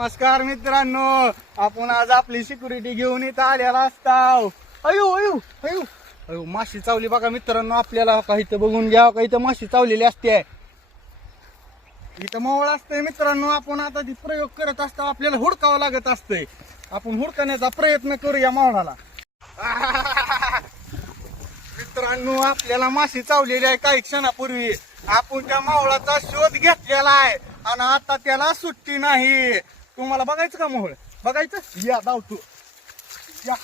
नमस्कार मित्रांनो, आपण आज आपली सिक्युरिटी घेऊन इथं आलेला असताव. अयो अयो अयो अयो माशी चावली बघा मित्रांनो. आपल्याला का इथं बघून घ्या, का इथं माशी चावलेली असते. इथं मवळ असतंय मित्रांनो. आपण आता ती प्रयोग करत असता, आपल्याला हुडकावं लागत असतंय. आपण हुडकण्याचा प्रयत्न करूया मावळाला. मित्रांनो, आपल्याला माशी चावलेली आहे काही क्षणापूर्वी. आपण त्या मावळाचा शोध घेतलेला आहे आणि आता त्याला सुट्टी नाही. तुम्हाला बघायचं का मोहळ? बघायचं या धावतो या.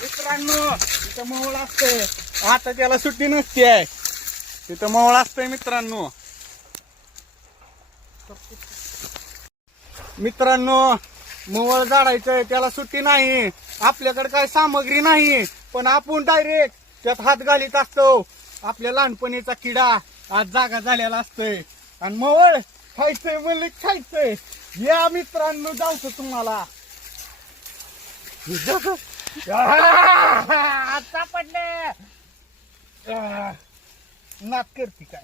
मित्रांनो, तिथं मोहळ असतंय. आता त्याला सुट्टी नसते. तिथं मोहळ असतंय मित्रांनो. मित्रांनो, मोहळ झाडायचंय, त्याला सुट्टी नाही. आपल्याकडे काय सामग्री नाही, पण आपण डायरेक्ट त्यात हात घालीत असतो. आपल्या लहानपणीचा किडा आज जागा झालेला असतोय आणि मोहळ खायचंय म्हणलं खायचंय. या मित्रांनो, जाऊचं तुम्हाला. सापडले. नात करते काय,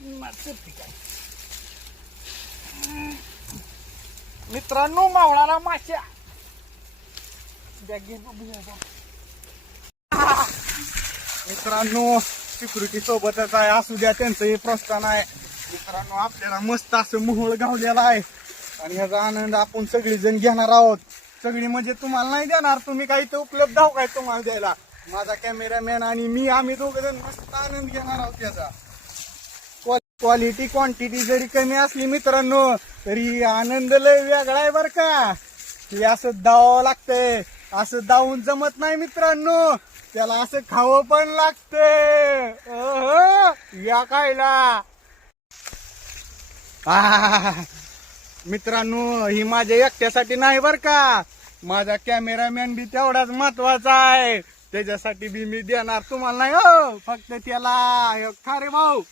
नात करते काय. मित्रांनो, मावळाला माश्या. मित्रांनो, सिक्युरिटी सोबतच आहे, असू द्या, त्यांचंही प्रस्थान आहे. मित्रांनो, आपल्याला मस्त असं मोहोळ गावलेला आहे आणि ह्याचा आनंद आपण सगळीजण घेणार आहोत. सगळी म्हणजे तुम्हाला नाही देणार, तुम्ही काही तर उपलब्ध आहो काय तुम्हाला द्यायला. माझा कॅमेरामॅन आणि मी, आम्ही दोघ जण मस्त आनंद घेणार आहोत त्याचा. क्वालिटी क्वांटिटी जरी कमी असली मित्रांनो, तरी आनंद लय वेगळा आहे बर का. हे असं दावावं लागतंय, असं दावून जमत नाही मित्रांनो. त्याला असं खावं पण लागते. या खायला. मित्रांनो, ही माझ्या एकट्यासाठी नाही बर का. माझा कॅमेरामॅन बी तेवढाच महत्वाचा आहे. त्याच्यासाठी बी मी देणार, तुम्हाला नाही हो, फक्त त्याला. खा रे भाऊ,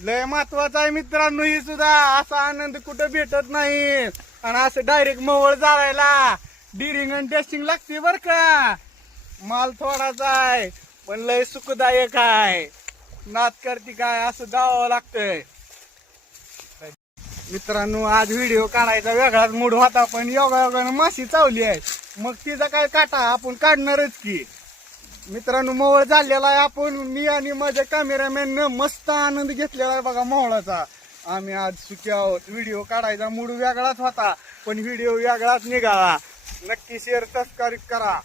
लय महत्वाचा आहे मित्रांनो. ही सुद्धा असा आनंद कुठं भेटत नाही. आणि असं डायरेक्ट मवळ जाळायला डिरिंग आणि टेस्टिंग लागते बर का. माल थोडाच आहे पण लय सुखदायक आहे. नात करते काय, असं जावं लागतंय. मित्रांनो, आज व्हिडिओ काढायचा वेगळाच मूड होता, पण योगायोगानं माशी चावली आहे. मग तिचा काय काटा आपण काढणारच की. मित्रांनो, मोहळ झालेला आहे. आपण, मी आणि माझ्या कॅमेरामॅन मस्त आनंद घेतलेला आहे बघा मोहळाचा. आम्ही आज सुखी आहोत. व्हिडिओ काढायचा मूड वेगळाच होता, पण व्हिडिओ वेगळाच निघाला. नक्की शेअर सबस्क्राईब करा.